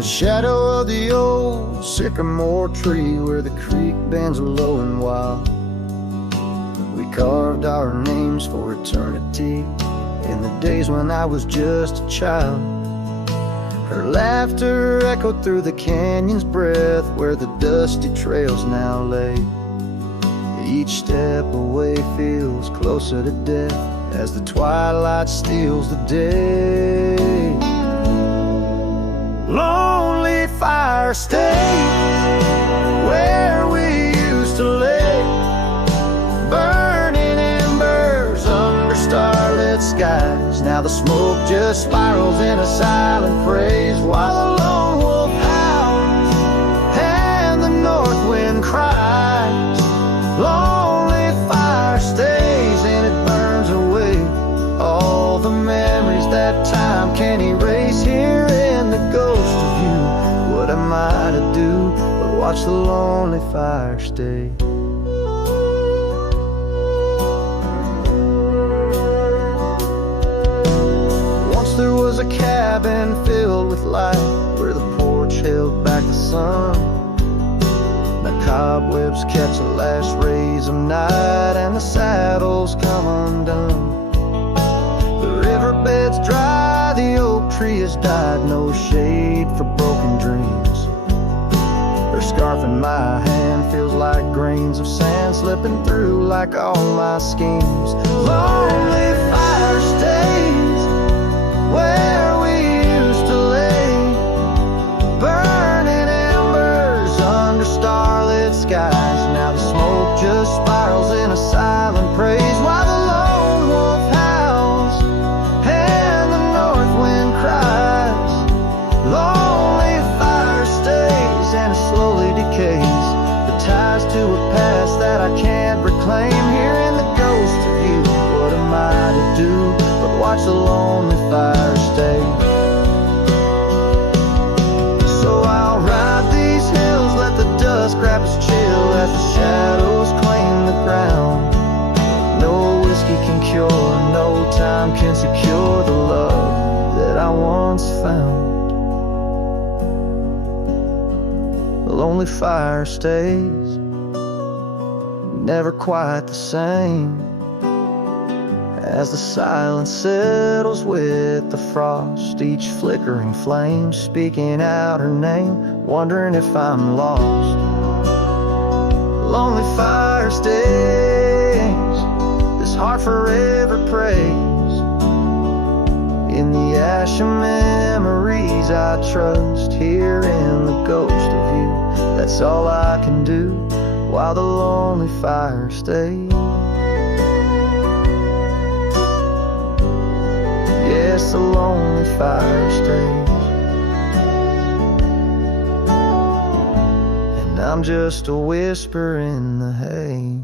the shadow of the old sycamore tree, where the creek bends low and wild, we carved our names for eternity. In the days when I was just a child, her laughter echoed through the canyon's breath, where the dusty trails now lay. Each step away feels closer to death as the twilight steals the day. Lonely fire stay where we used to lay, burning embers under starlit skies. Now the smoke just spirals in a silent praise, while the lone wolf howls and the north wind cries. Lonely fire stays and it burns away all the memories that time can't erase. Here in the ghost of you, what am I to do but watch the lonely fire stay? Once there was a cabin filled with light, where the porch held back the sun. The cobwebs catch the last rays of night, and the saddles come undone. The riverbed's dry, the oak tree has died, no shade for broken dreams. Her scarf in my hand feels like grains of sand slipping through like all my schemes. Lonely fire stays where we used to lay, burning embers under starlit skies. Now the smoke just spirals in a silent praise, while the lone wolf howls and the north wind cries. Lonely fire stays and it slowly decays, the ties to a past that I can't reclaim. Here in the ghost of you, what am I to do but watch the lonely fire stay? So I'll ride these hills, let the dust grab us chill as the shadows claim the ground. No whiskey can cure, no time can secure the love that I once found. The lonely fire stays, never quite the same, as the silence settles with the frost, each flickering flame speaking out her name, wondering if I'm lost. Lonely fire stays, this heart forever prays. In the ash of memories I trust, here in the ghost of you, that's all I can do while the lonely fire stays. Yes, the lonely fire stays, and I'm just a whisper in the haze.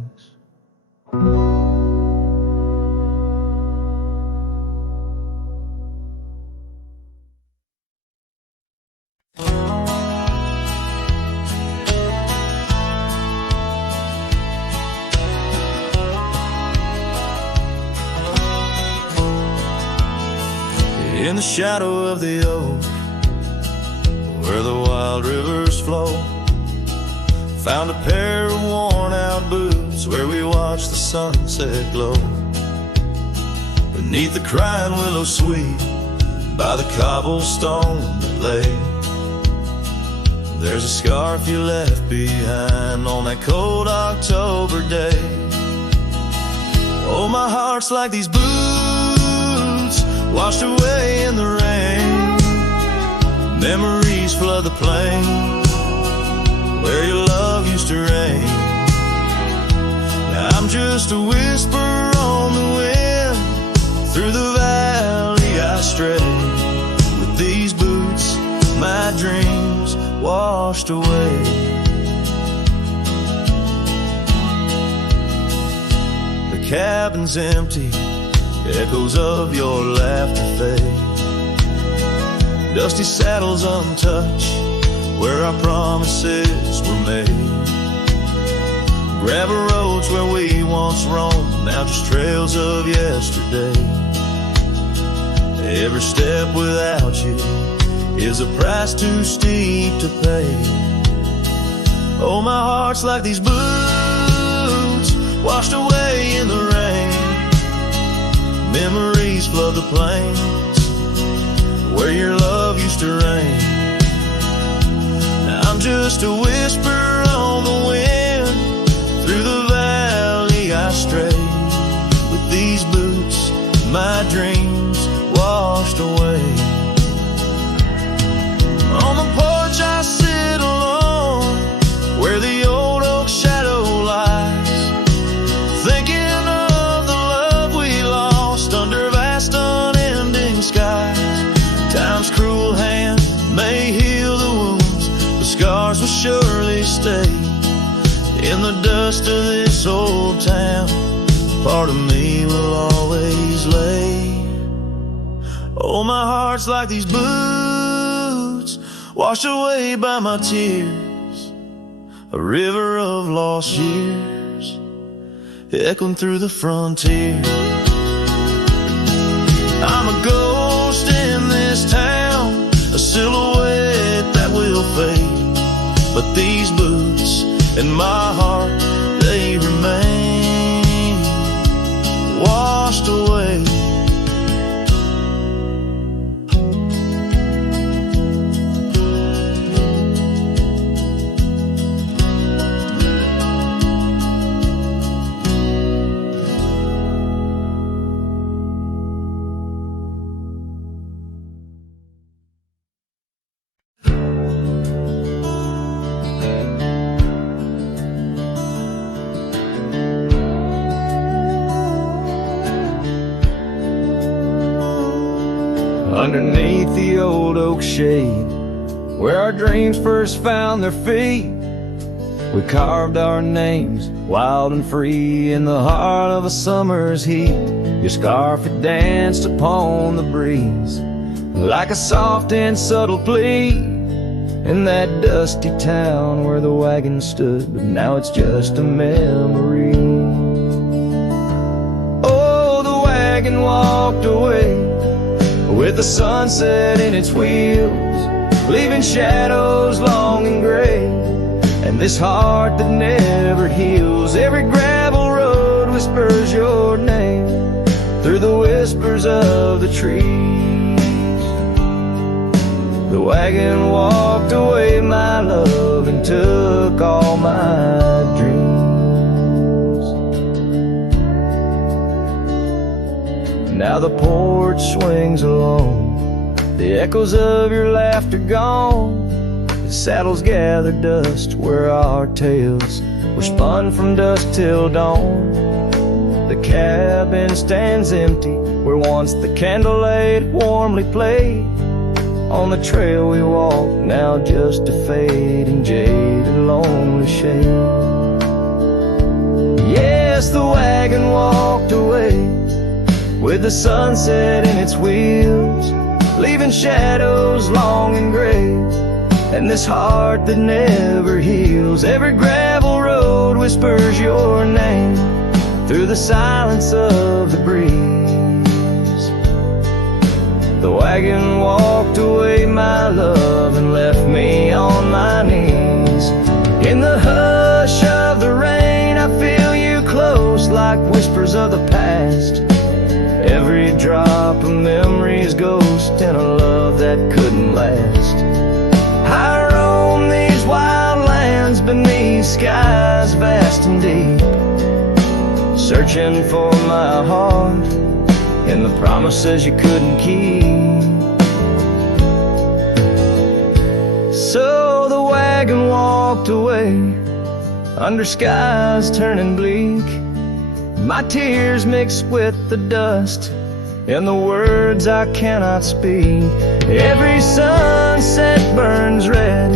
In the shadow of the oak, where the wild rivers flow, found a pair of worn-out boots where we watched the sunset glow. Beneath the crying willow sweet, by the cobblestone that lay, there's a scarf you left behind on that cold October day. Oh, my heart's like these boots washed away in the rain. Memories flood the plain where your love used to reign. Now I'm just a whisper on the wind, through the valley I stray. With these boots, my dreams washed away. The cabin's empty, echoes of your laughter fade. Dusty saddles untouched, where our promises were made. Gravel roads where we once roamed, now just trails of yesterday. Every step without you is a price too steep to pay. Oh, my heart's like these boots washed away in the rain. Memories flood the plains where your love used to reign. Now I'm just a whisper on the wind. Through the valley I stray. With these boots, my dreams washed away. On the porch I sit alone, where the old oak shadow lies, thinking of the love we lost under vast unending skies. Time's cruel hand may heal the wounds, but scars will surely stay. In the dust of this old town, part of me will always lay. Oh, my heart's like these boots washed away by my tears, a river of lost years echoing through the frontier. I'm a ghost in this town, a silhouette that will fade, but these boots in my heart, they remain washed away. Underneath the old oak shade, where our dreams first found their feet, we carved our names, wild and free, in the heart of a summer's heat. Your scarf had danced upon the breeze, like a soft and subtle plea, in that dusty town where the wagon stood, but now it's just a memory. Oh, the wagon walked away with the sunset in its wheels, leaving shadows long and gray, and this heart that never heals. Every gravel road whispers your name through the whispers of the trees. The wagon walked away, my love, and took all my dreams. Now the porch swings alone, the echoes of your laughter gone. The saddles gather dust where our tales were spun from dusk till dawn. The cabin stands empty where once the candlelight warmly played. On the trail we walk, now just a fading jade and lonely shade. Yes, the wagon walked away with the sunset in its wheels, leaving shadows long and gray, and this heart that never heals. Every gravel road whispers your name through the silence of the breeze. The wagon walked away, my love, and left me on my knees. In the hush of the rain, I feel you close like whispers of the past. Every drop of memory's ghost in a love that couldn't last. I roam these wild lands beneath skies vast and deep, searching for my heart in the promises you couldn't keep. So the wagon walked away under skies turning bleak. My tears mixed with the dust and the words I cannot speak. Every sunset burns red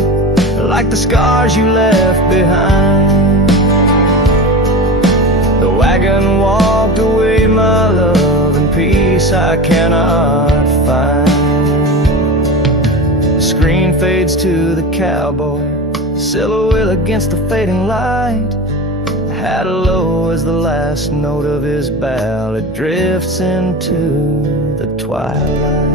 like the scars you left behind. The wagon walked away, my love, and peace I cannot find. The screen fades to the cowboy, silhouette against the fading light. Hat low as the last note of his ballad drifts into the twilight.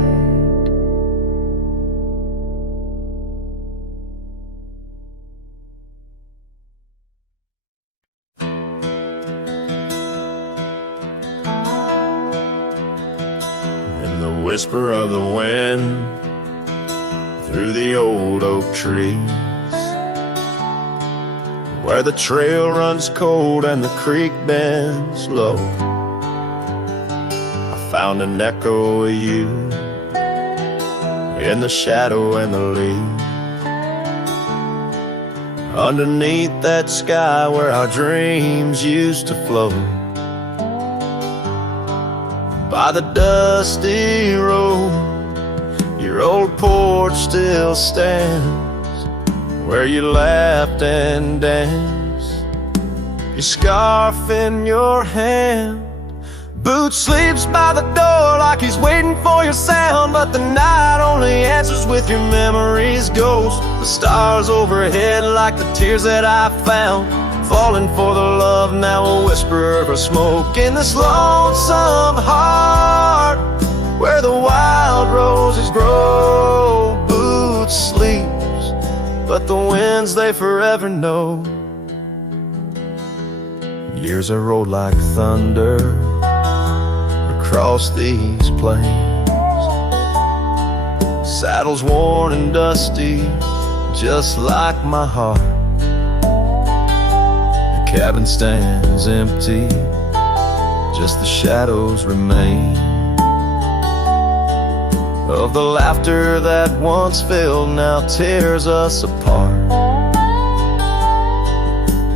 whisper of the wind through the old oak trees, where the trail runs cold and the creek bends low. I found an echo of you in the shadow and the leaves, underneath that sky where our dreams used to float. By the dusty road, your old porch still stands, where you laughed and danced, your scarf in your hand. Boots sleeps by the door like he's waiting for your sound, but the night only answers with your memory's ghost. The stars overhead like the tears that I found, falling for the love, now a whisper of smoke in this lonesome heart, where the wild roses grow. Boots sleeps, but the winds they forever know. Years are rolled like thunder across these plains, saddles worn and dusty, just like my heart. The cabin stands empty, just the shadows remain of the laughter that once filled, now tears us apart.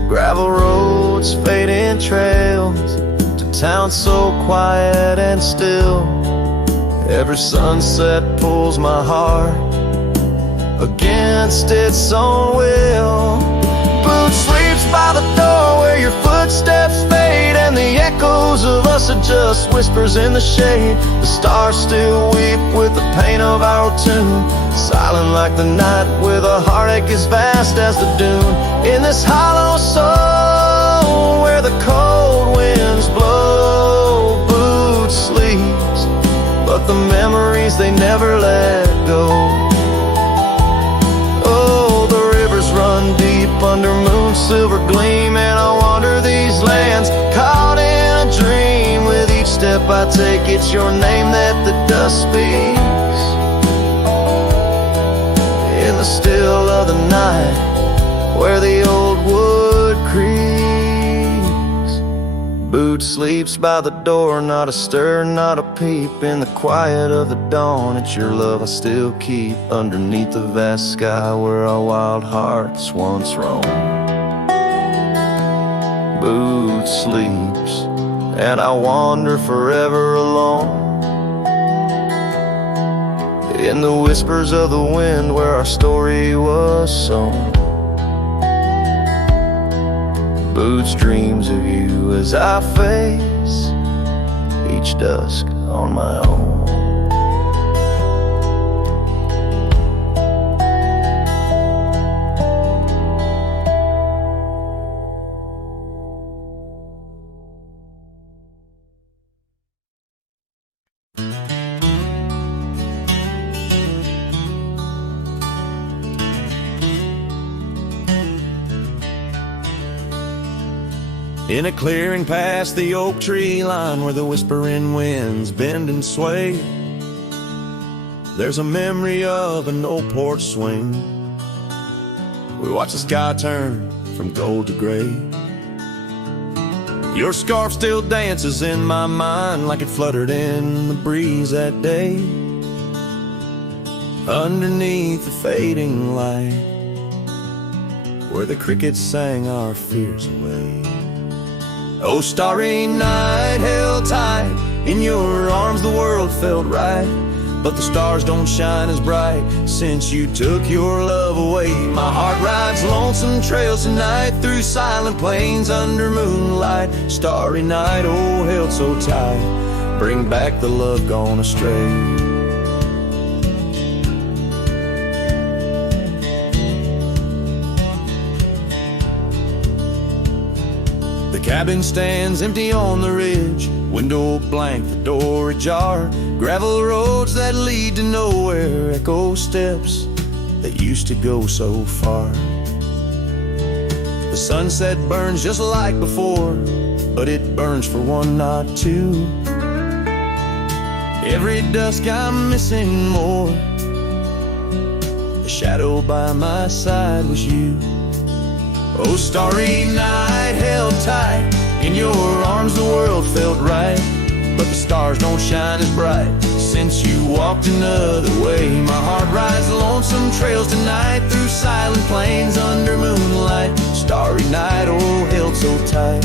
Gravel roads, fading trails, town so quiet and still. Every sunset pulls my heart against its own will. Boots sleeps by the door where your footsteps fade, and the echoes of us are just whispers in the shade. The stars still weep with the pain of our tune, silent like the night with a heartache as vast as the dune. In this hollow soul where the cold winds blow, Boots sleeps, but the memories they never let go. Oh, the rivers run deep under moon's silver gleam, and I wander these lands caught in a dream. With each step I take, it's your name that the dust speaks. In the still of the night, where the old wood creaks, Boots sleeps by the door, not a stir, not a peep. In the quiet of the dawn, it's your love I still keep, underneath the vast sky where our wild hearts once roamed. Boots sleeps, and I wander forever alone, in the whispers of the wind where our story was sown. Boots dreams of you as I face each dusk on my own. In a clearing past the oak tree line, where the whispering winds bend and sway, there's a memory of an old porch swing. We watch the sky turn from gold to gray. Your scarf still dances in my mind like it fluttered in the breeze that day, underneath the fading light, where the crickets sang our fears away. Oh, starry night, held tight in your arms, the world felt right, but the stars don't shine as bright since you took your love away. My heart rides lonesome trails tonight, through silent plains under moonlight. Starry night, oh, held so tight, bring back the love gone astray. The cabin stands empty on the ridge, window blank, the door ajar. Gravel roads that lead to nowhere, echo steps that used to go so far. The sunset burns just like before, but it burns for one, not two. Every dusk I'm missing more. The shadow by my side was you. Oh, starry night, held tight in your arms, the world felt right. But the stars don't shine as bright since you walked another way. My heart rides lonesome trails tonight through silent plains under moonlight. Starry night, oh, held so tight,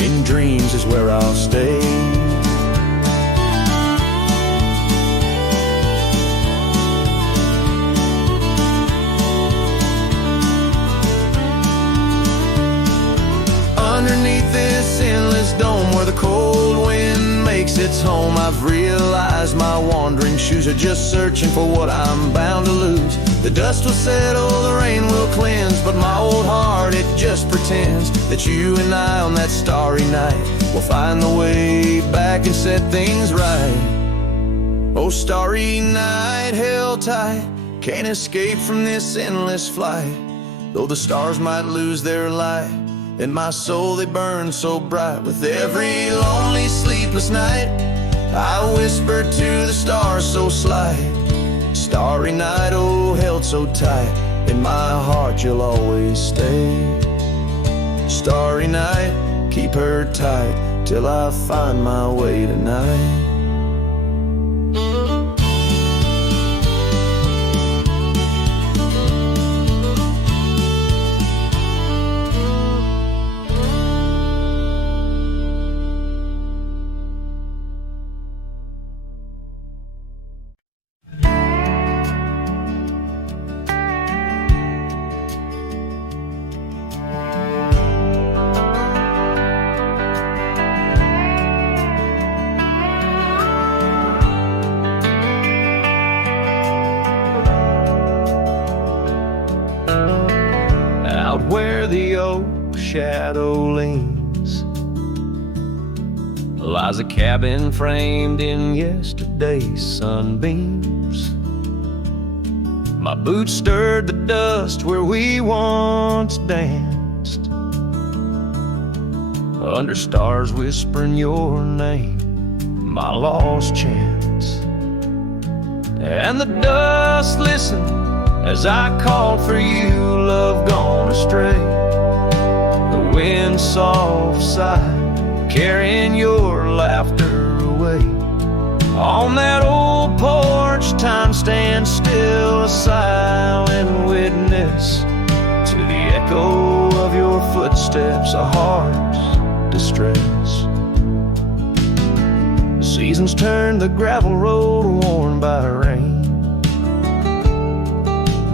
in dreams is where I'll stay. Underneath this endless dome where the cold wind makes its home, I've realized my wandering shoes are just searching for what I'm bound to lose. The dust will settle, the rain will cleanse, but my old heart, it just pretends that you and I on that starry night will find the way back and set things right. Oh, starry night, held tight, can't escape from this endless flight. Though the stars might lose their light, in my soul they burn so bright. With every lonely sleepless night, I whisper to the stars so slight. Starry night, oh, held so tight, in my heart you'll always stay. Starry night, keep her tight till I find my way tonight. Where the old shadow leans lies a cabin framed in yesterday's sunbeams. My boots stirred the dust where we once danced, under stars whispering your name, my lost chance. And the dust listened as I called for you, love gone astray. The wind's soft sigh, carrying your laughter away. On that old porch, time stands still, a silent witness to the echo of your footsteps, a heart's distress. The seasons turn the gravel road worn by rain.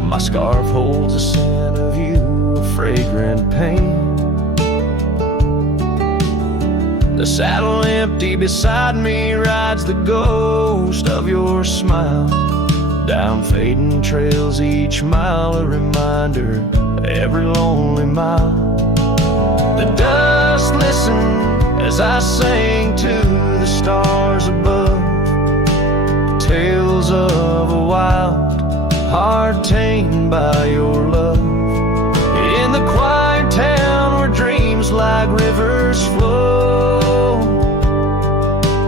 My scarf holds a scent of you, a fragrant pain. The saddle empty beside me rides the ghost of your smile. Down fading trails each mile, a reminder of every lonely mile. The dust listened as I sang to the stars above, tales of a wild heart tamed by your love. In the quiet town where dreams like rivers flow,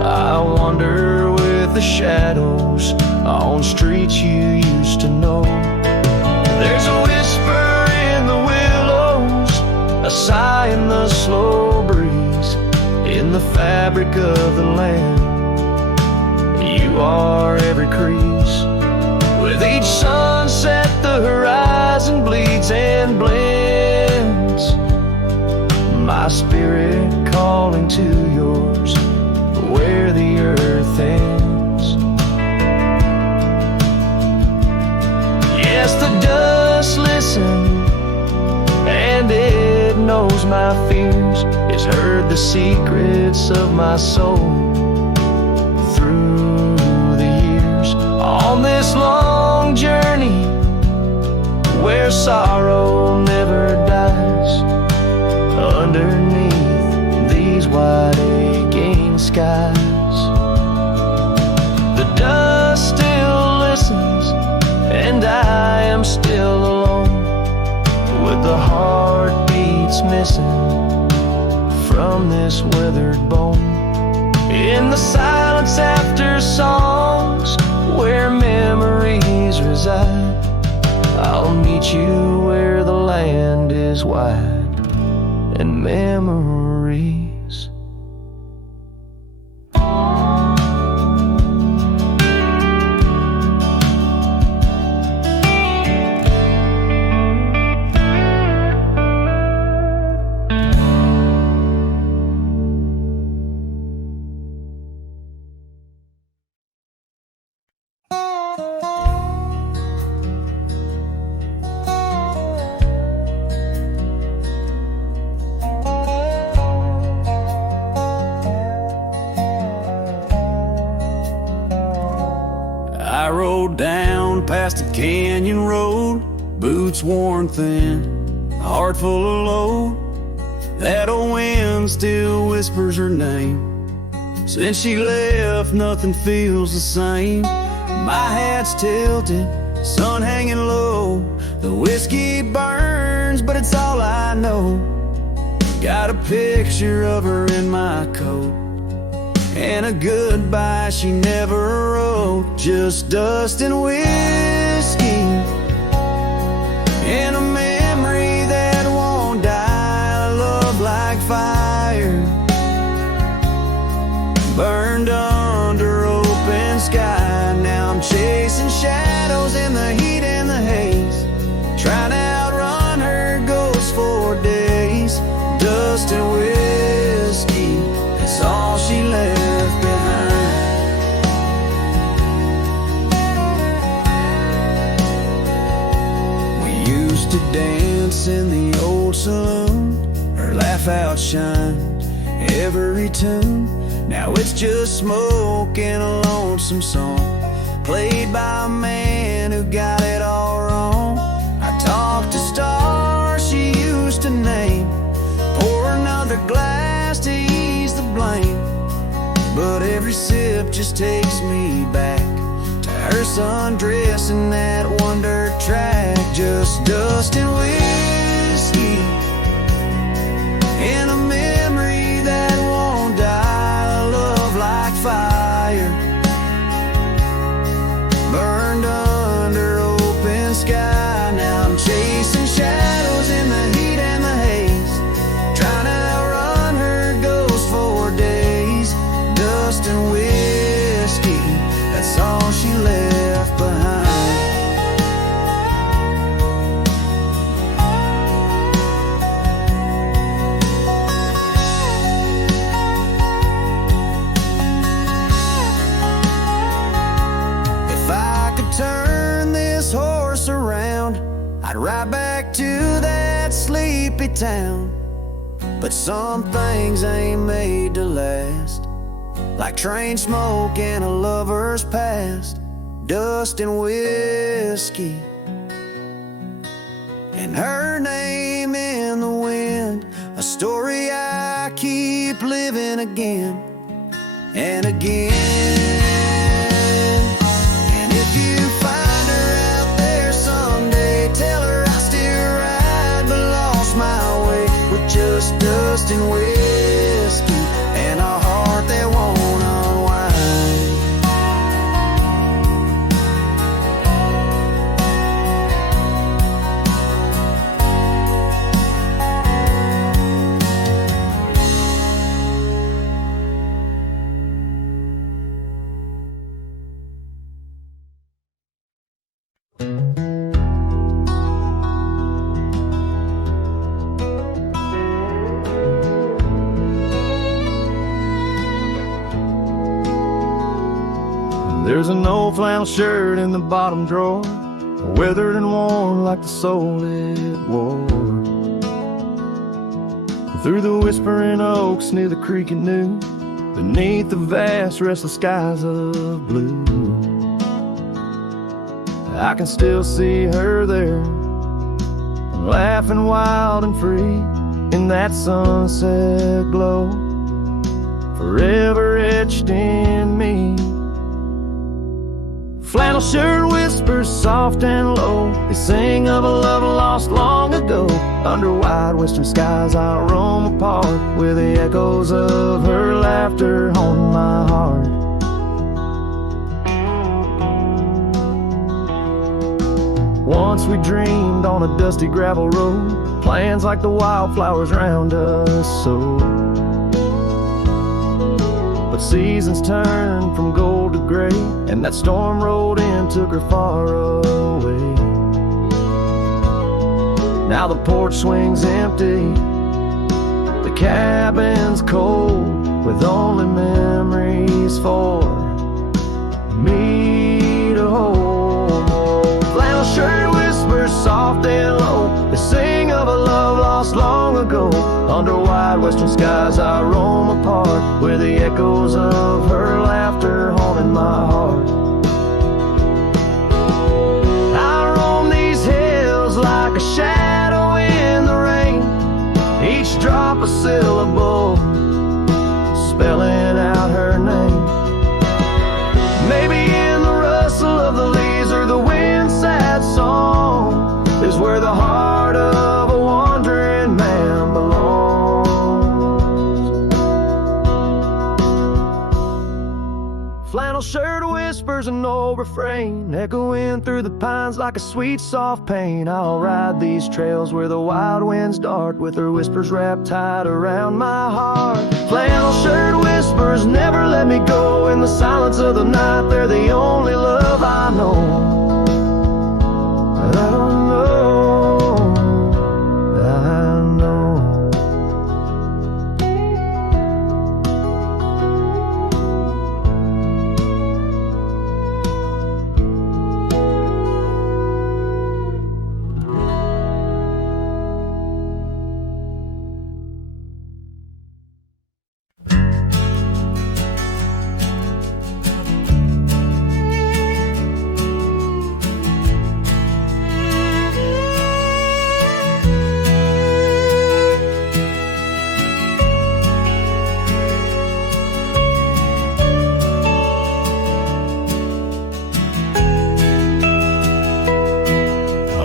I wander with the shadows on streets you used to know. There's a whisper in the willows, a sigh in the slow breeze, in the fabric of the land. You are every crease. With each sunset the horizon bleeds and blends, my spirit calling to yours where the earth ends. Yes, the dust listens and it knows my fears, it's heard the secrets of my soul through the years. On this long journey where sorrow never dies, underneath these wide aching skies, the dust still listens and I am still alone, with the heartbeats missing from this weathered bone. In the silence after songs, where memories reside, I'll meet you where the land is wide and memories. I rode down past a canyon road, boots worn thin, a heart full of load. That old wind still whispers her name. Since she left, nothing feels the same. My hat's tilted, sun hanging low. The whiskey burns, but it's all I know. Got a picture of her in my coat, and a goodbye she never wrote. Just dust and whiskey, and a memory that won't die. Love like fire, burned under open sky. Now I'm chasing shadows in the heat and the haze, trying to outrun her ghost for days. Dust and whiskey, that's all she left behind. We used to dance in the old saloon, her laugh outshined every tune. Now it's just smoke and a lonesome song, played by a man who got it all wrong. I talked to stars she used to name, pour another glass to ease the blame. But every sip just takes me back to her sundress in that one dirt track. Just dust and whiskey, and a memory that won't die. Love like fire, burned under open sky. Now I'm chasing shadows in the heat and the haze, trying to outrun her ghost for days. Dust and whiskey, that's all she left behind. If I could turn this horse around, I'd ride back to that sleepy town. But some things ain't made to last, like train smoke and a lover's past. Dust and whiskey, and her name in the wind, a story I keep living again and again. And if you find her out there someday, tell her I still ride but lost my way, with just dust and whiskey and a heart that won't unwind. There's an old flannel shirt in the bottom drawer, weathered and worn like the soul it wore. Through the whispering oaks near the creek it knew, beneath the vast restless skies of blue, I can still see her there, laughing wild and free in that sunset glow, forever etched in me. Flannel shirt whispers soft and low, they sing of a love long lost long ago. Under wide western skies I'll roam apart, with the echoes of her laughter haunting my heart. Once we dreamed on a dusty gravel road, plans like the wildflowers round us so. But seasons turned from gold to gray, and that storm rolled in, took her far away. Now the porch swings empty, the cabin's cold, with only memories for me to hold. Flannel shirt whispers soft and low, they sing of a love lost long ago. Under wide western skies I roam apart, where the echoes of her laughter haunting my heart. I roam these hills like a shadow in the rain, each drop a syllable, spelling out her name. Maybe in the rustle of the leaves or the wind's sad song is where the heart of a wandering man belongs. Flannel shirt whispers an old refrain, echoing through the pines like a sweet soft pain. I'll ride these trails where the wild winds dart, with her whispers wrapped tight around my heart. Flannel shirt whispers never let me go, in the silence of the night they're the only love I know. But I don't know, I know.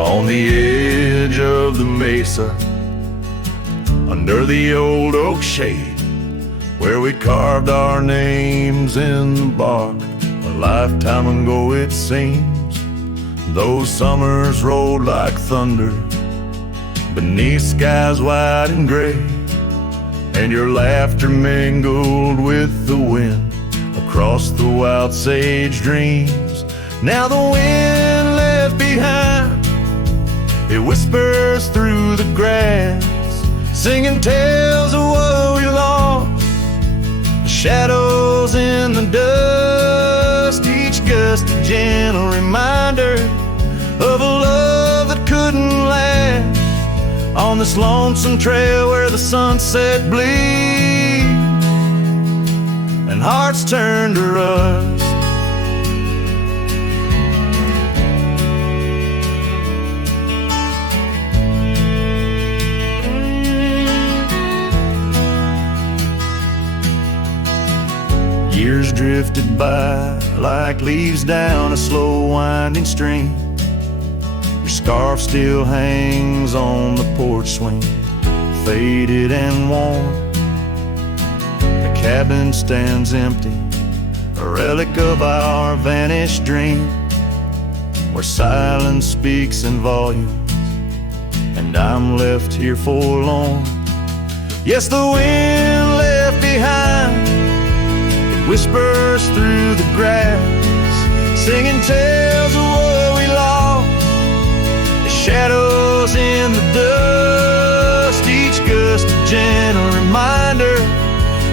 On the edge of the mesa, under the old oak shade, where we carved our names in the bark, a lifetime ago it seems. Those summers rolled like thunder beneath skies wide and gray, and your laughter mingled with the wind across the wild sage dreams. Now the wind left behind, it whispers through the grass, singing tales of what we lost, the shadows in the dust, each gust a gentle reminder of a love that couldn't last. On this lonesome trail where the sunset bleeds and hearts turn to rust, years drifted by like leaves down a slow winding stream. Your scarf still hangs on the porch swing, faded and worn. The cabin stands empty, a relic of our vanished dream, where silence speaks in volumes, and I'm left here forlorn. Yes, the wind left behind, whispers through the grass, singing tales of what we lost, the shadows in the dust, each gust a gentle reminder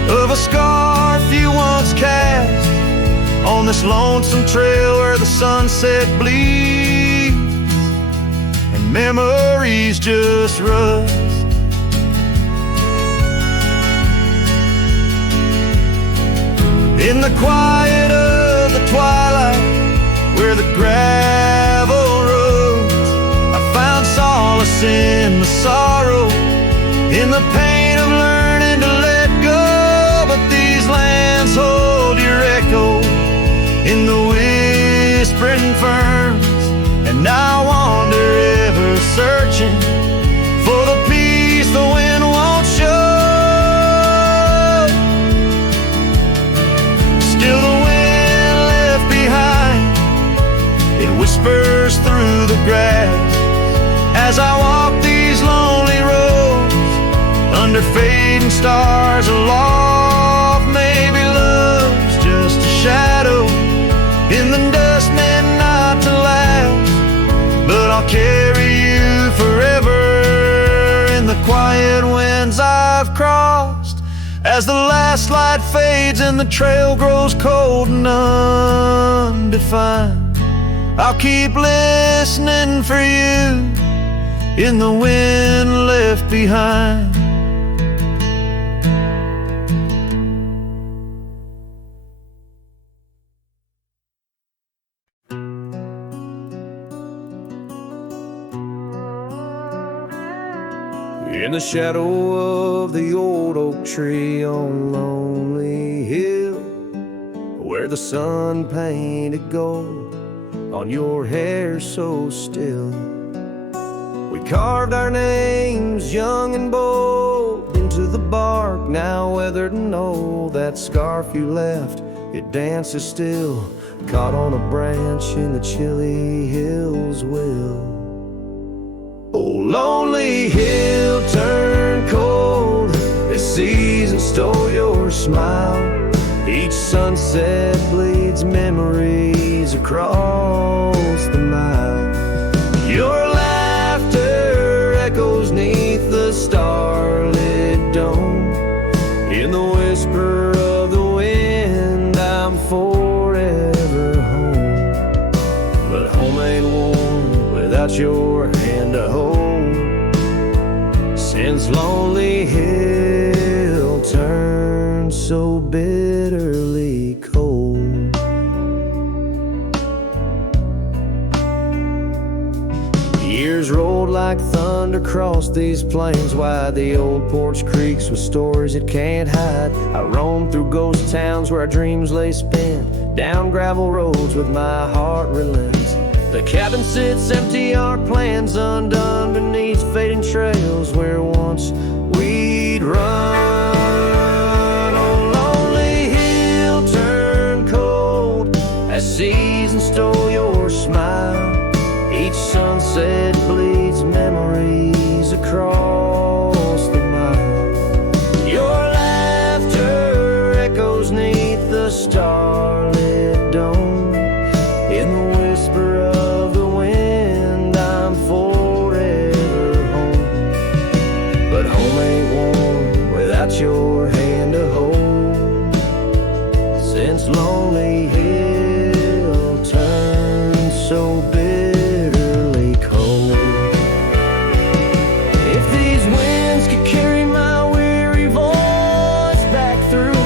of a scarf you once cast on this lonesome trail where the sunset bleeds and memories just rust. In the quiet of the twilight, where the gravel roads, I found solace in the sorrow, in the pain of learning to let go. But these lands hold your echo in the whispering ferns, and I wander ever searching as I walk these lonely roads, under fading stars aloft. Maybe love's just a shadow in the dust meant not to last, but I'll carry you forever in the quiet winds I've crossed. As the last light fades and the trail grows cold and undefined, I'll keep listening for you in the wind left behind. In the shadow of the old oak tree on Lonely Hill, where the sun painted gold on your hair so still, we carved our names young and bold into the bark, now weathered and old. That scarf you left, it dances still, caught on a branch in the chilly hills will. Oh, lonely hill, turn cold, this season stole your smile. Each sunset bleeds memories across the mile. Your laughter echoes neath the starlit dome. In the whisper of the wind, I'm forever home. But home ain't warm without your hand to hold. Since Lonely Hill turned so bitterly cold. Years rolled like thunder across these plains, wide the old porch creaks with stories it can't hide. I roamed through ghost towns where our dreams lay spent, down gravel roads with my heart relents. The cabin sits empty, our plans undone beneath fading trails where once we'd run. Oh, lonely hill, turn cold as season stole your smile. Each sunset bleeds memories across the mile. Your laughter echoes neath the starlit dome. In the whisper of the wind, I'm forever home. But home ain't warm without your hand to hold. Since Lonely Hill turned so bitterly cold. If these winds could carry my weary voice back through,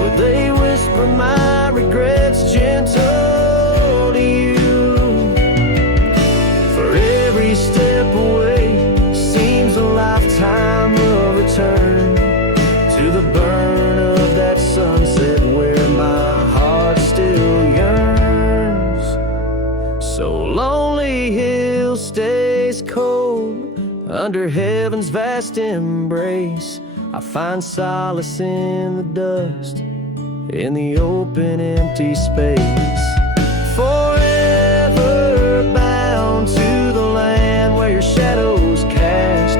would they whisper my regrets gentle to you? For every step away seems a lifetime of return to the burn of that sunset where my heart still yearns. So Lonely Hill stays cold under heaven's vast embrace. I find solace in the dust, in the open empty space. Forever bound to the land where your shadows cast.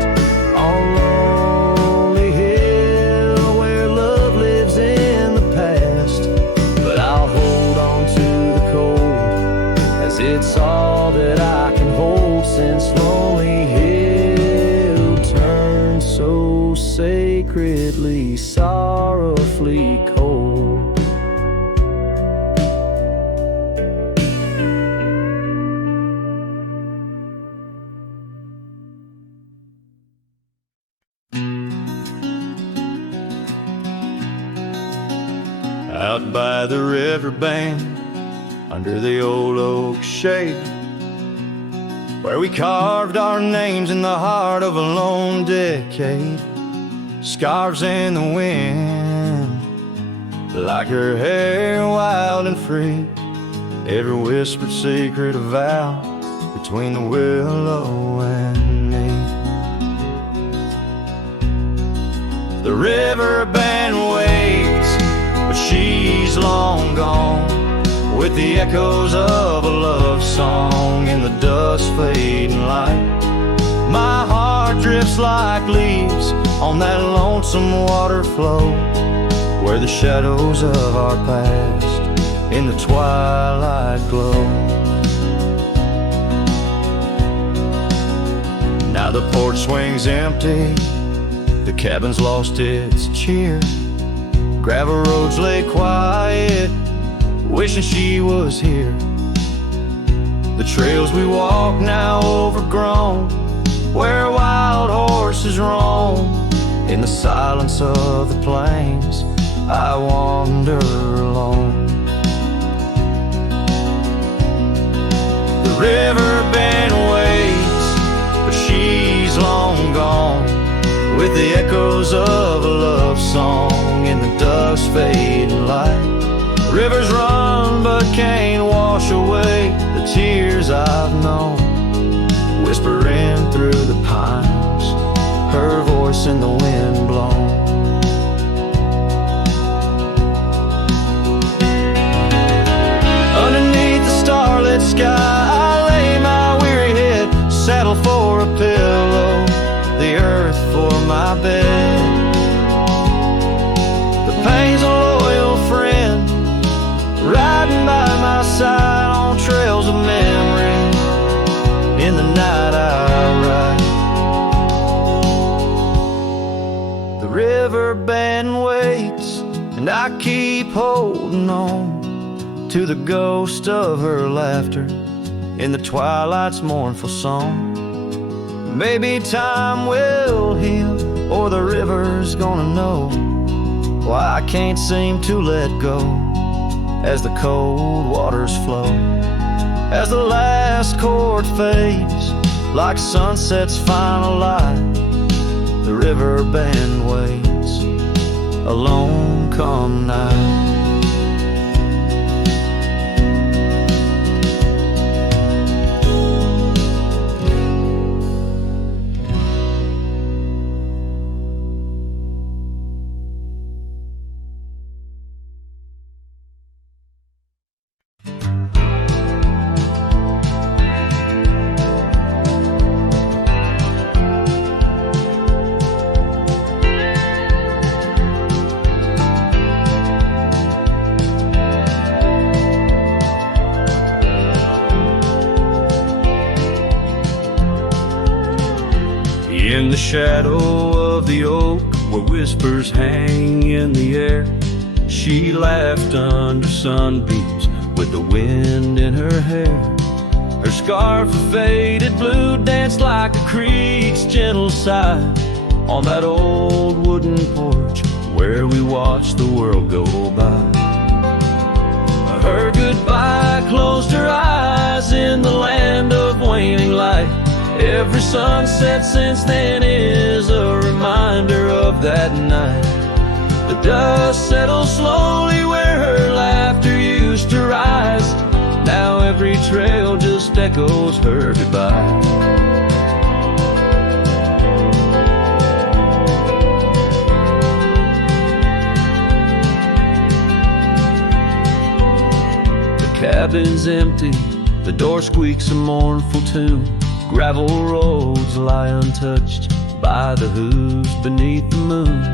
On Lonely Hill where love lives in the past. But I'll hold on to the cold as it's all that I can hold. Since Lonely Hill turned so sacredly, sorrowfully cold. Out by the riverbank, under the old oak shade, where we carved our names in the heart of a lone decade. Scarves in the wind, like her hair wild and free. Every whispered secret a vow between the willow and me. The river band waits, but she's long gone with the echoes of a love song in the dust fading light. My heart drifts like leaves on that lonesome water flow, where the shadows of our past in the twilight glow. Now the porch swings empty, the cabin's lost its cheer. Gravel roads lay quiet, wishing she was here. The trails we walk now overgrown, where wild horses roam. In the silence of the plains, I wander alone. The river bend waits, but she's long gone, with the echoes of a love song in the dust fading light. Rivers run but can't wash away the tears I've known, whispering through the pines, her voice in the wind blown. Underneath the starlit sky, I lay my weary head, saddle for a pillow, the earth for my bed. The pain's a loyal friend, riding by my side on trails of memory. In the night I ride. The river bend waits, and I keep holding on to the ghost of her laughter in the twilight's mournful song. Maybe time will heal, or the river's gonna know why I can't seem to let go as the cold waters flow. As the last chord fades, like sunset's final light, the river bend waits, alone come night. In the shadow of the oak, where whispers hang in the air, she laughed under sunbeams with the wind in her hair. Her scarf of faded blue danced like a creek's gentle sigh on that old wooden porch where we watched the world go by. Her goodbye closed her eyes in the land of waning light. Every sunset since then is a reminder of that night. The dust settles slowly where her laughter used to rise. Now every trail just echoes her goodbye. The cabin's empty, the door squeaks a mournful tune. Gravel roads lie untouched by the hooves beneath the moon.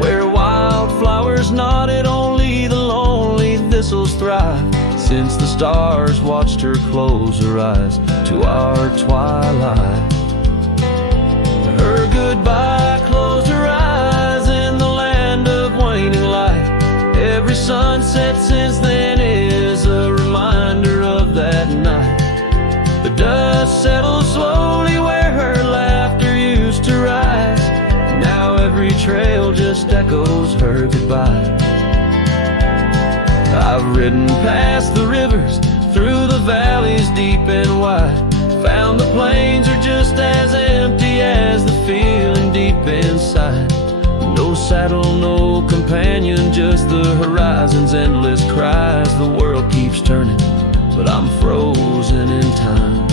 Where wildflowers nodded, only the lonely thistles thrive, since the stars watched her close her eyes to our twilight. Her goodbye closed her eyes in the land of waning light. Every sunset since then is a reminder of that night. The dust settles slowly where her laughter used to rise. Now every trail just echoes her goodbye. I've ridden past the rivers, through the valleys deep and wide, found the plains are just as empty as the feeling deep inside. No saddle, no companion, just the horizon's endless cries. The world keeps turning, but I'm frozen in time.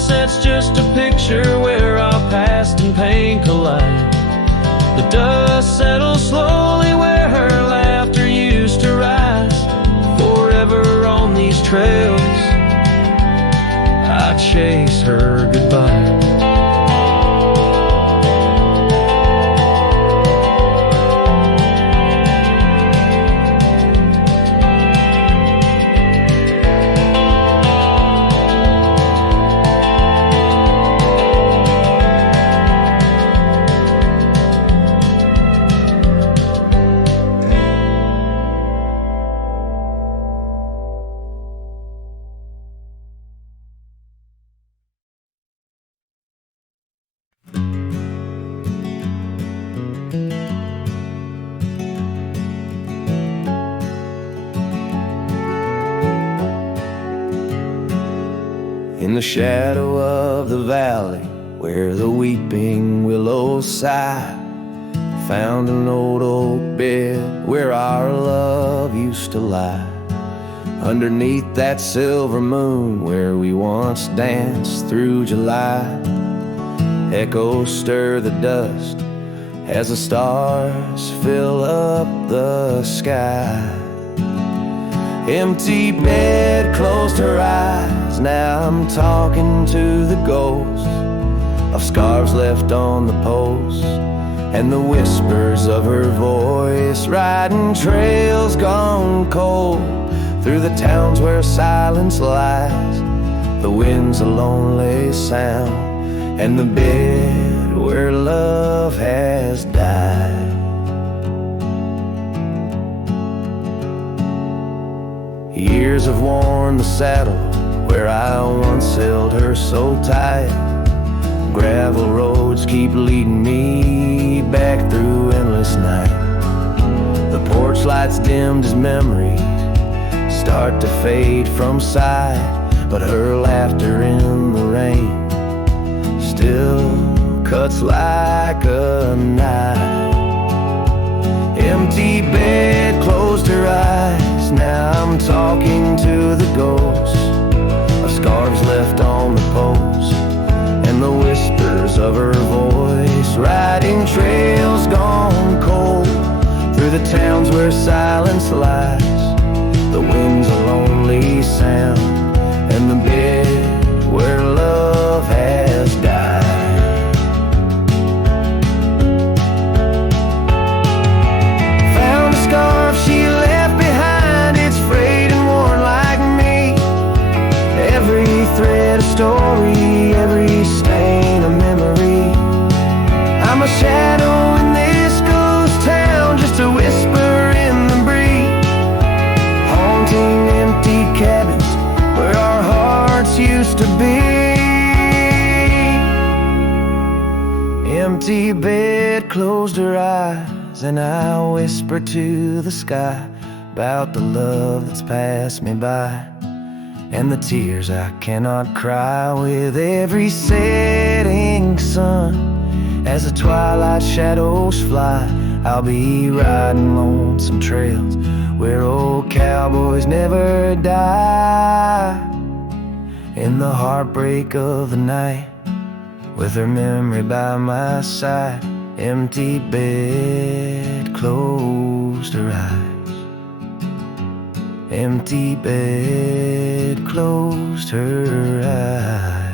sunset's just a picture where our past and pain collide. The dust settles slowly where her laughter used to rise. Forever on these trails, I chase her goodbye. In the shadow of the valley where the weeping willows sigh, found an old oak bed where our love used to lie. Underneath that silver moon where we once danced through July, echoes stir the dust as the stars fill up the sky. Empty bed closed her eyes, now I'm talking to the ghost of scarves left on the post, and the whispers of her voice riding trails gone cold through the towns where silence lies. The wind's a lonely sound, and the bed where love has died. Years have worn the saddle where I once held her so tight. Gravel roads keep leading me back through endless night. The porch lights dimmed as memories start to fade from sight, but her laughter in the rain still cuts like a knife. Empty bed closed her eyes, now I'm talking to the ghost of scarves left on the post, and the whispers of her voice riding trails gone cold through the towns where silence lies. The wind's a lonely sound, and the bed where love has died. Found a scarf she left behind, it's frayed and worn like me. Every thread a story, every stain a memory. I'm a shadow in this ghost town, just a whisper in the breeze, haunting empty cabins where our hearts used to be. Empty bed closed her eyes, and I whisper to the sky about the love that's passed me by, and the tears I cannot cry with every setting sun. As the twilight shadows fly, I'll be riding lonesome trails where old cowboys never die. In the heartbreak of the night, with her memory by my side, empty bed closed her eyes. Empty bed closed her eyes.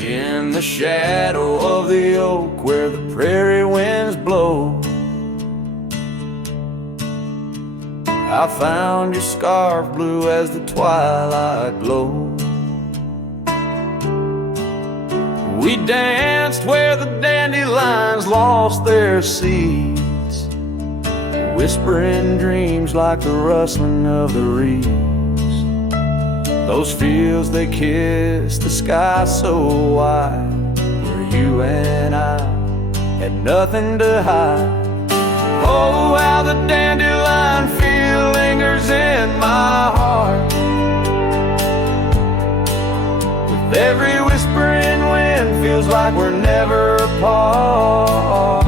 In the shadow of the oak where the prairie winds blow, I found your scarf blue as the twilight glowed. We danced where the dandelions lost their seeds, whispering dreams like the rustling of the reeds. Those fields, they kissed the sky so wide, where you and I had nothing to hide. Oh, how the dandelion feel lingers in my heart, with every whispering feels like we're never apart.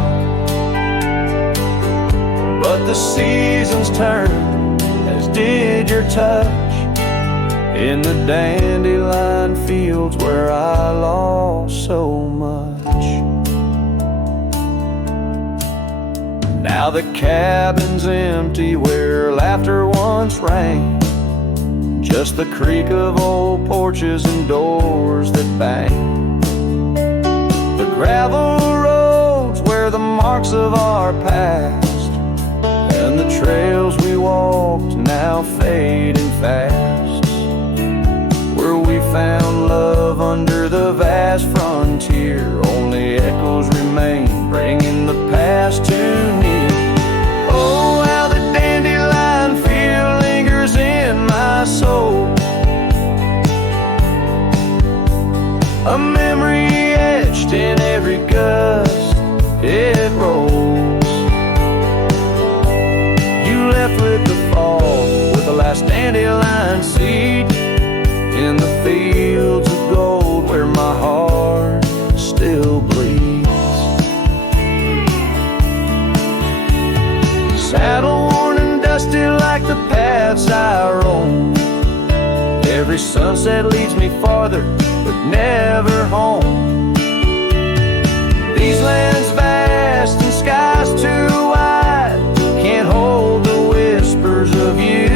But the seasons turn, as did your touch, in the dandelion fields where I lost so much. Now the cabin's empty where laughter once rang, just the creak of old porches and doors that bang. The gravel roads where the marks of our past, and the trails we walked now fading fast, where we found love under the vast frontier. Only echoes remain, bringing the past too near. Oh, how the dandelion field lingers in my soul, a memory etched in every gust it rolls. You left with the fall, with the last dandelion seed, in the fields of gold where my heart still bleeds. Saddle worn and dusty like the paths I roam, every sunset leads me farther, but never home. These lands vast and skies too wide can't hold the whispers of you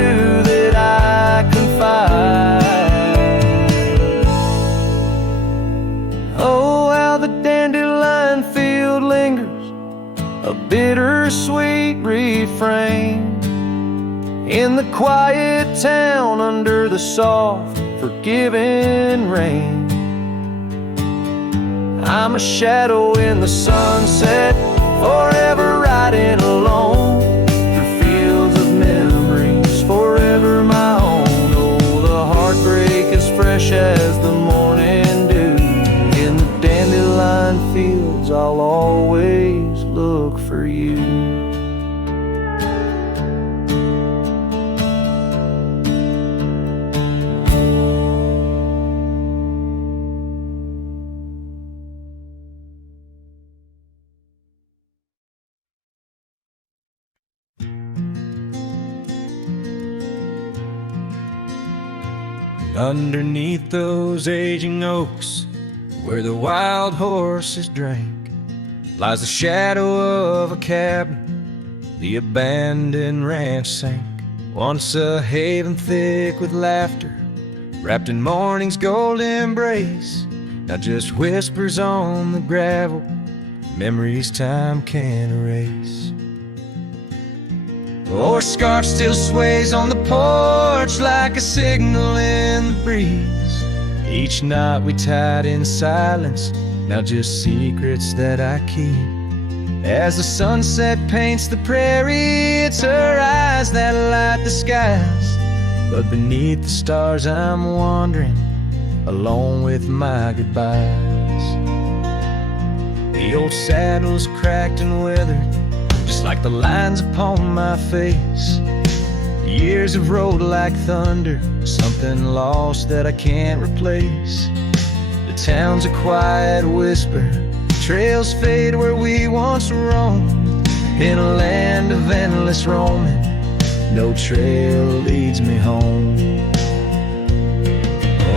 that I confide. Oh, how the dandelion field lingers, a bittersweet refrain, in the quiet town under the soft, forgiving rain. I'm a shadow in the sunset, forever riding alone through fields of memories, forever my own. Oh, the heartbreak is fresh as the morning dew. In the dandelion fields I'll always look for you. Underneath those aging oaks, where the wild horses drank, lies the shadow of a cabin the abandoned ranch sank. Once a haven thick with laughter, wrapped in morning's gold embrace, now just whispers on the gravel, memories time can't erase. Our scarf still sways on the porch like a signal in the breeze. Each knot we tied in silence, now just secrets that I keep. As the sunset paints the prairie, it's her eyes that light the skies. But beneath the stars I'm wandering, alone with my goodbyes. The old saddle's cracked and weathered, just like the lines upon my face. Years have rolled like thunder, something lost that I can't replace. The town's a quiet whisper, trails fade where we once roamed. In a land of endless roaming, no trail leads me home.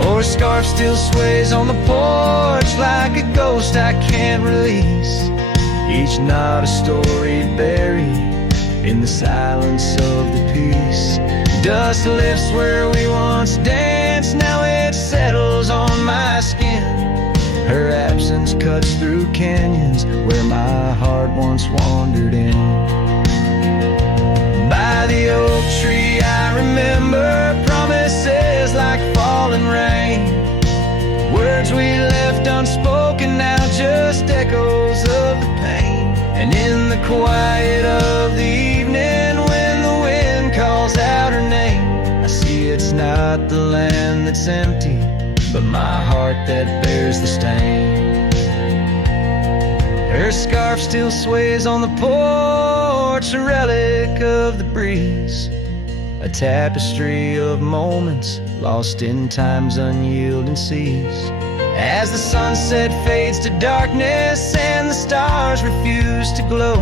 Or a scarf still sways on the porch like a ghost I can't release. Each knot a story buried in the silence of the peace. Dust lifts where we once danced, now it settles on my skin. Her absence cuts through canyons where my heart once wandered in. By the oak tree I remember promises like falling rain, words we left unspoken, now just echoes of the pain. And in the quiet of the evening, when the wind calls out her name, I see it's not the land that's empty, but my heart that bears the stain. Her scarf still sways on the porch, a relic of the breeze, a tapestry of moments lost in time's unyielding seas. As the sunset fades to darkness and the stars refuse to glow,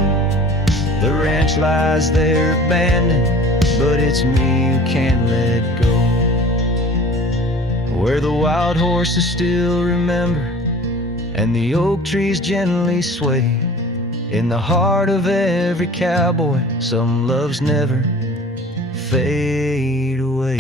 the ranch lies there abandoned, but it's me who can't let go. Where the wild horses still remember and the oak trees gently sway, in the heart of every cowboy some loves never fade away.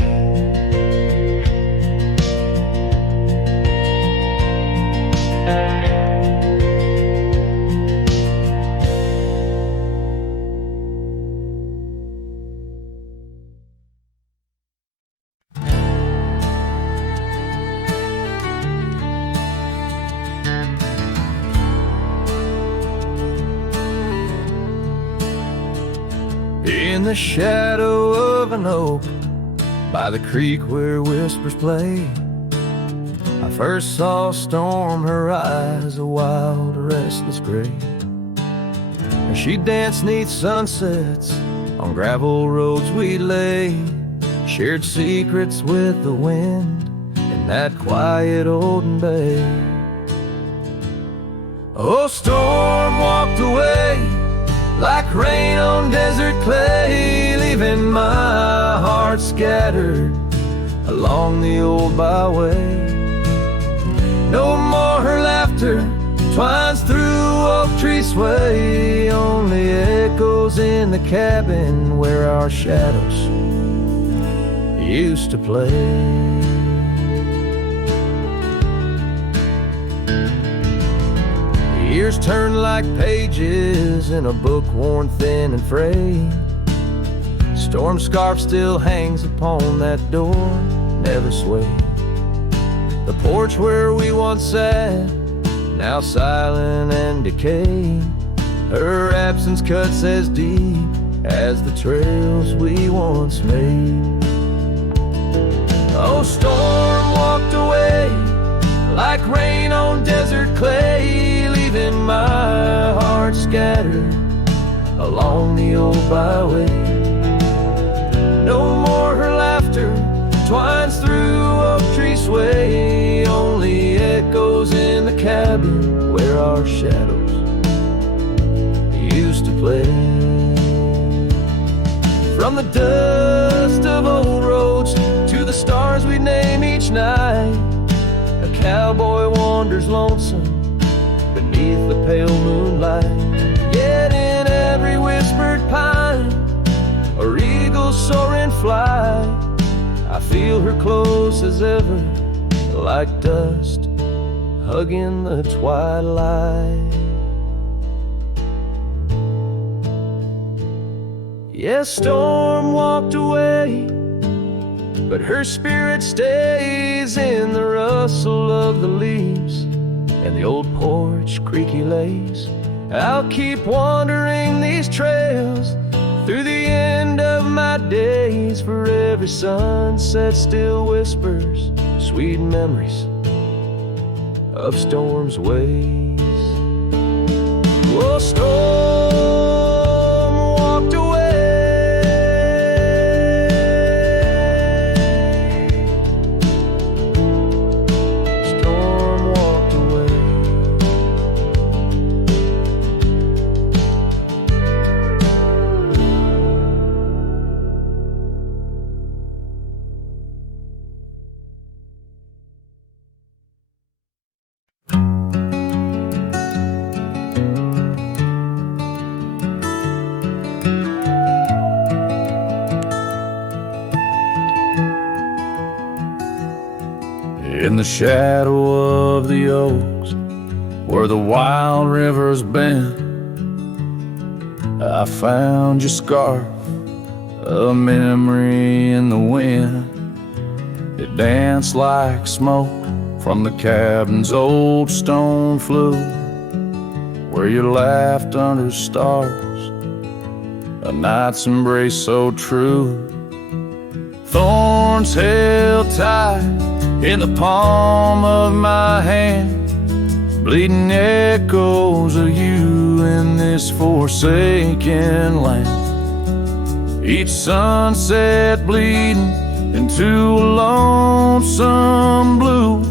In the shadow of an oak, by the creek where whispers play, I first saw Storm, her eyes a wild, restless gray. She danced 'neath sunsets on gravel roads we lay, shared secrets with the wind in that quiet olden bay. Oh, Storm walked away like rain on desert clay, leaving my heart scattered along the old byway. No more her laughter twines through oak tree sway, only echoes in the cabin where our shadows used to play. Years turn like pages in a book worn thin and frayed. Storm scarf still hangs upon that door, never swayed. The porch where we once sat, now silent and decayed. Her absence cuts as deep as the trails we once made. Oh, Storm walked away like rain on desert clay, leaving my heart scattered along the old byway. No more her laughter twines through oak tree sway, only echoes in the cabin where our shadows used to play. From the dust of old roads to the stars we name each night, a cowboy wanders lonesome beneath the pale moonlight. Yet in every whispered pine or eagle soaring fly, I feel her close as ever, like dust hugging the twilight. Yes, Storm walked away, but her spirit stays in the rustle of the leaves and the old porch creaky lays. I'll keep wandering these trails through the end of my days, for every sunset still whispers sweet memories of Storm's ways. Oh, Storm walked away. In the shadow of the oaks, where the wild rivers bend, I found your scarf, a memory in the wind. It danced like smoke from the cabin's old stone flue, where you laughed under stars, a night's embrace so true. Thorns held tight in the palm of my hand, bleeding echoes of you in this forsaken land. Each sunset bleeding into a lonesome blue.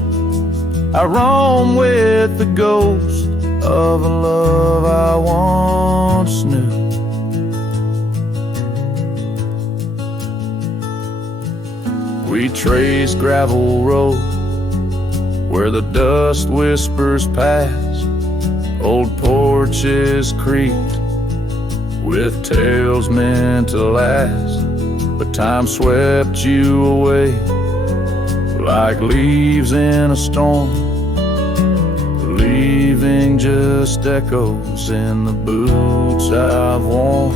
I roam with the ghost of a love I once knew. We trace gravel road where the dust whispers past, old porches creaked with tales meant to last. But time swept you away like leaves in a storm, leaving just echoes in the boots I've worn.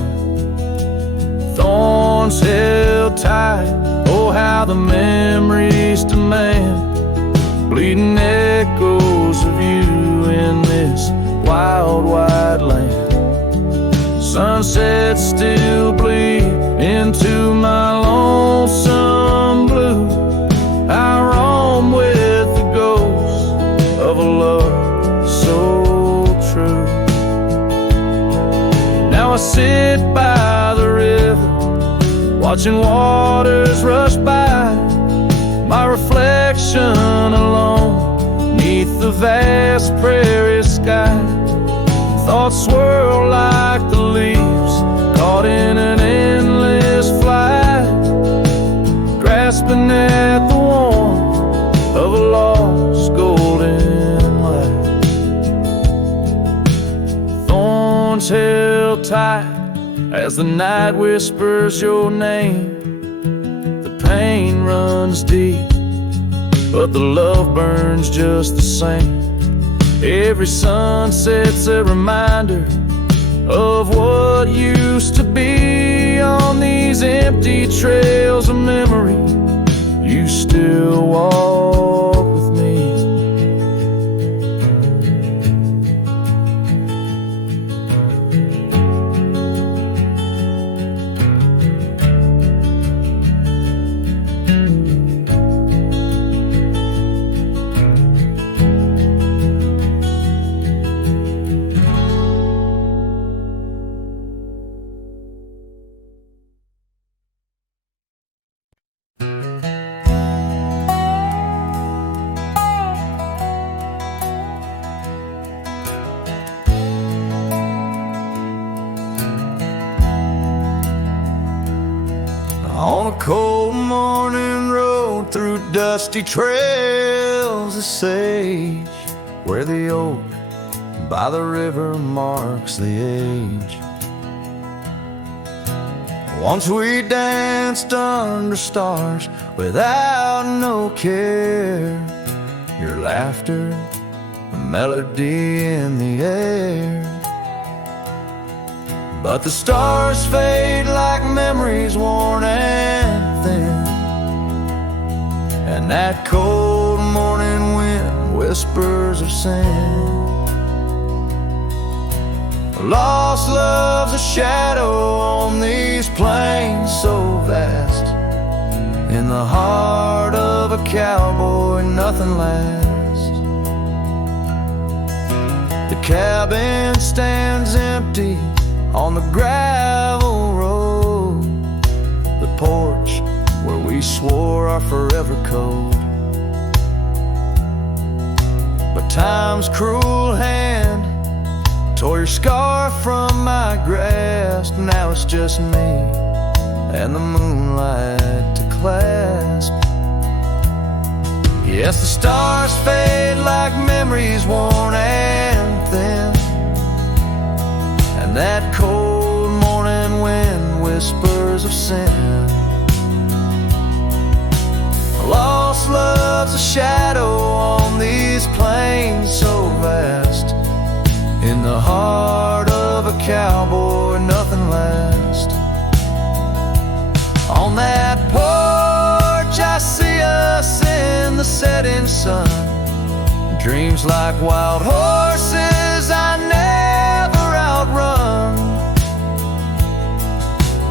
Thorns held tight, oh how the memories demand bleeding echoes of you in this wild, wide land. Sunsets still bleed into my lonesome blue. I roam with the ghost of a love so true. Now I sit by the river, watching waters rush by, my reflection alone neath the vast prairie sky. Thoughts swirl like the leaves caught in an endless flight, grasping at the warmth of a lost golden light. Thorns held tight as the night whispers your name. The pain runs deep, but the love burns just the same. Every sunset's a reminder of what used to be. On these empty trails of memory, you still walk with me. On a cold morning road through dusty trails of sage, where the oak by the river marks the age. Once we danced under stars without no care, your laughter, a melody in the air. But the stars fade like memories worn and thin, and that cold morning wind whispers of sin. Lost love's a shadow on these plains so vast. In the heart of a cowboy nothing lasts. The cabin stands empty on the gravel road, the porch where we swore our forever code. But time's cruel hand tore your scarf from my grasp. Now it's just me and the moonlight to clasp. Yes, the stars fade like memories worn and thin, and that cold morning wind whispers of sin. Lost love's a shadow on these plains so vast. In the heart of a cowboy nothing lasts. On that porch I see us in the setting sun. Dreams like wild horses I never outrun.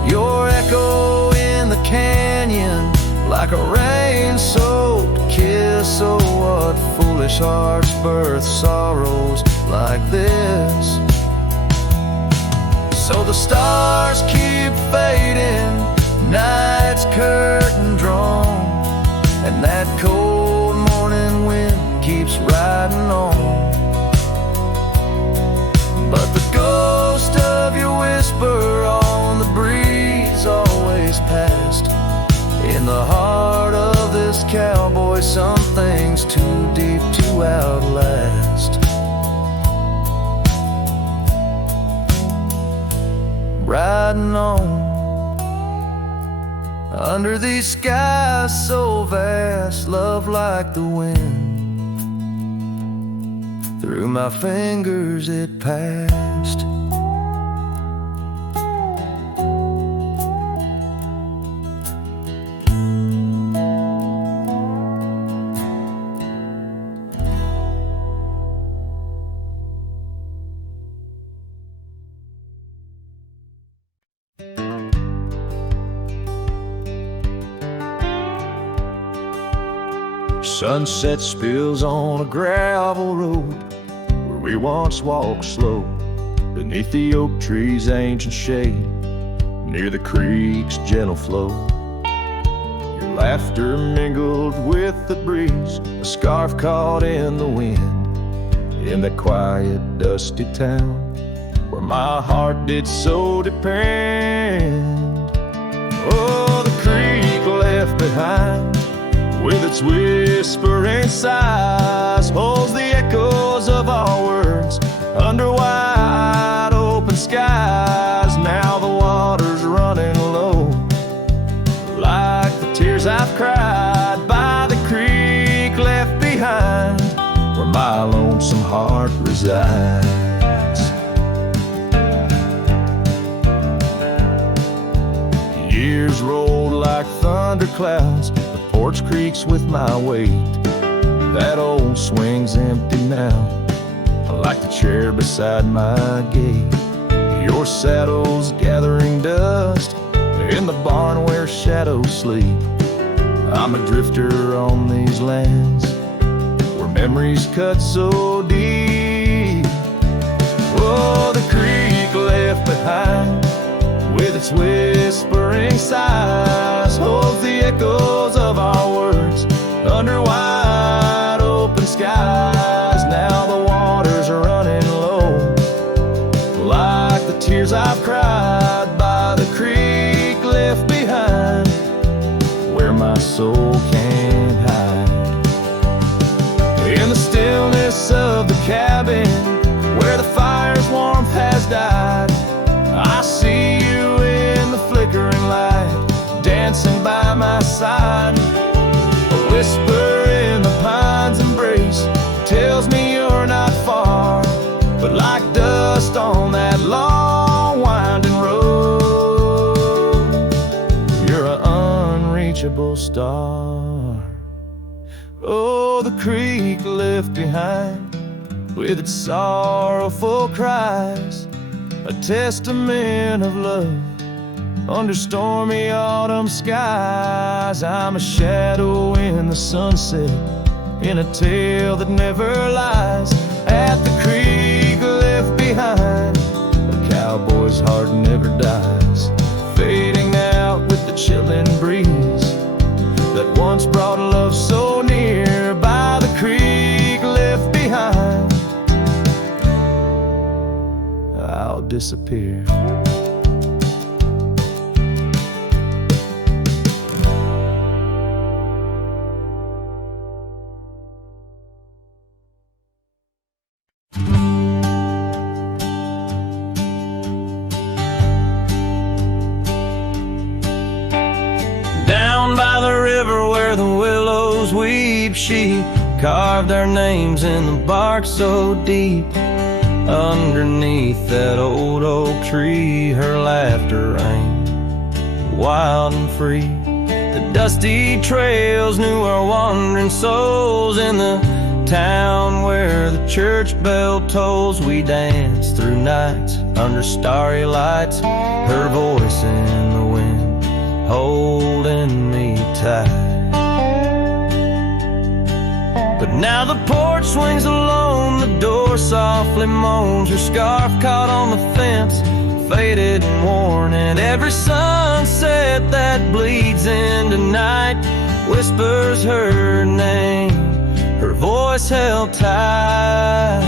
Your echo in the canyon like a rain-soaked kiss. Oh, what foolish hearts birth sorrows like this. So the stars keep fading, night's curtain drawn, and that cold morning wind keeps rising. some things too deep to outlast. Riding on under these skies so vast, love like the wind. Through my fingers it passed. Sunset spills on a gravel road where we once walked slow, beneath the oak trees' ancient shade, near the creek's gentle flow. Your laughter mingled with the breeze, a scarf caught in the wind, in that quiet, dusty town where my heart did so depend. Oh, the creek left behind, with its whispering sighs, holds the echoes of our words under wide open skies. Now the water's running low, like the tears I've cried by the creek left behind, where my lonesome heart resides. Years rolled like thunder clouds, porch creaks with my weight. That old swing's empty now, like the chair beside my gate. Your saddle's gathering dust in the barn where shadows sleep. I'm a drifter on these lands where memories cut so deep. Oh, the creek left behind, with its whispering sighs, holds the echoes of our words under wide open skies. Now the waters are running low, like the tears I've cried by the creek left behind, where my soul can't hide. In the stillness of the cabin, where the fire's warmth has died, I see you in the flickering light, dancing by my side. A whisper in the pine's embrace tells me you're not far, but like dust on that long winding road, you're an unreachable star. Oh, the creek left behind, with its sorrowful cries, a testament of love under stormy autumn skies. I'm a shadow in the sunset, in a tale that never lies. At the creek left behind, a cowboy's heart never dies, fading out with the chilling breeze that once brought love so near. By the creek left behind, I'll disappear. Down by the river where the willows weep, she carved our names in the bark so deep. Underneath that old oak tree, her laughter rang wild and free. The dusty trails knew our wandering souls. In the town where the church bell tolls, we danced through nights under starry lights, her voice in the wind holding me tight. But now the porch swings alone, the door softly moans, her scarf caught on the fence, faded and worn, and every sunset that bleeds into night whispers her name, her voice held tight.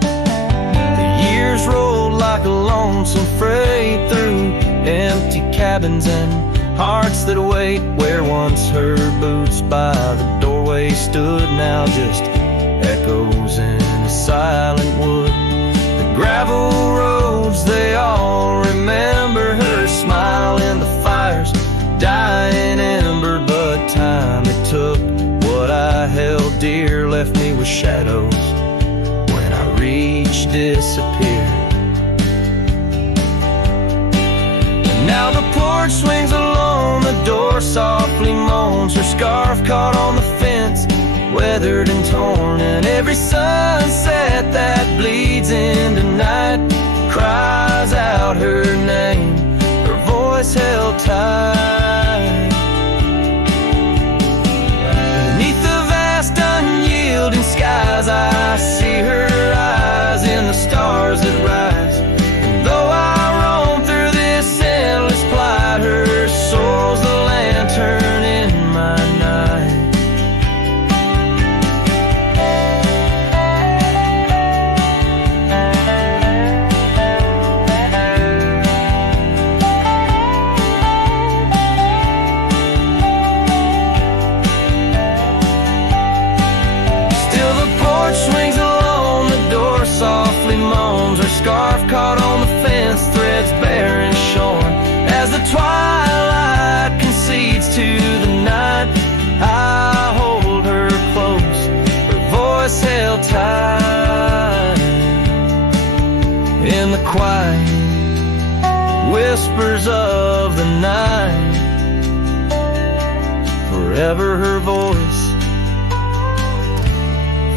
The years rolled like a lonesome freight through empty cabins and Hearts that wait where once her boots by the doorway stood, now just echoes in a silent wood. The gravel roads, they all remember her smile in the fire's dying ember. But time it took, what I held dear left me with shadows when I reached disappear. And now the porch swings alone, the door softly moans, her scarf caught on the fence, weathered and torn. And every sunset that bleeds into night cries out her name, her voice held tight. Beneath the vast unyielding skies, I see her eyes in the stars that rise. And though I roam through this endless plight, her soul's the lantern in my night. Swings alone, the door softly moans, her scarf caught on the fence, threads bare and shorn. As the twilight concedes to the night, I hold her close, her voice held tight. In the quiet whispers of the night, forever her voice,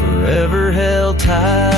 forever held tight.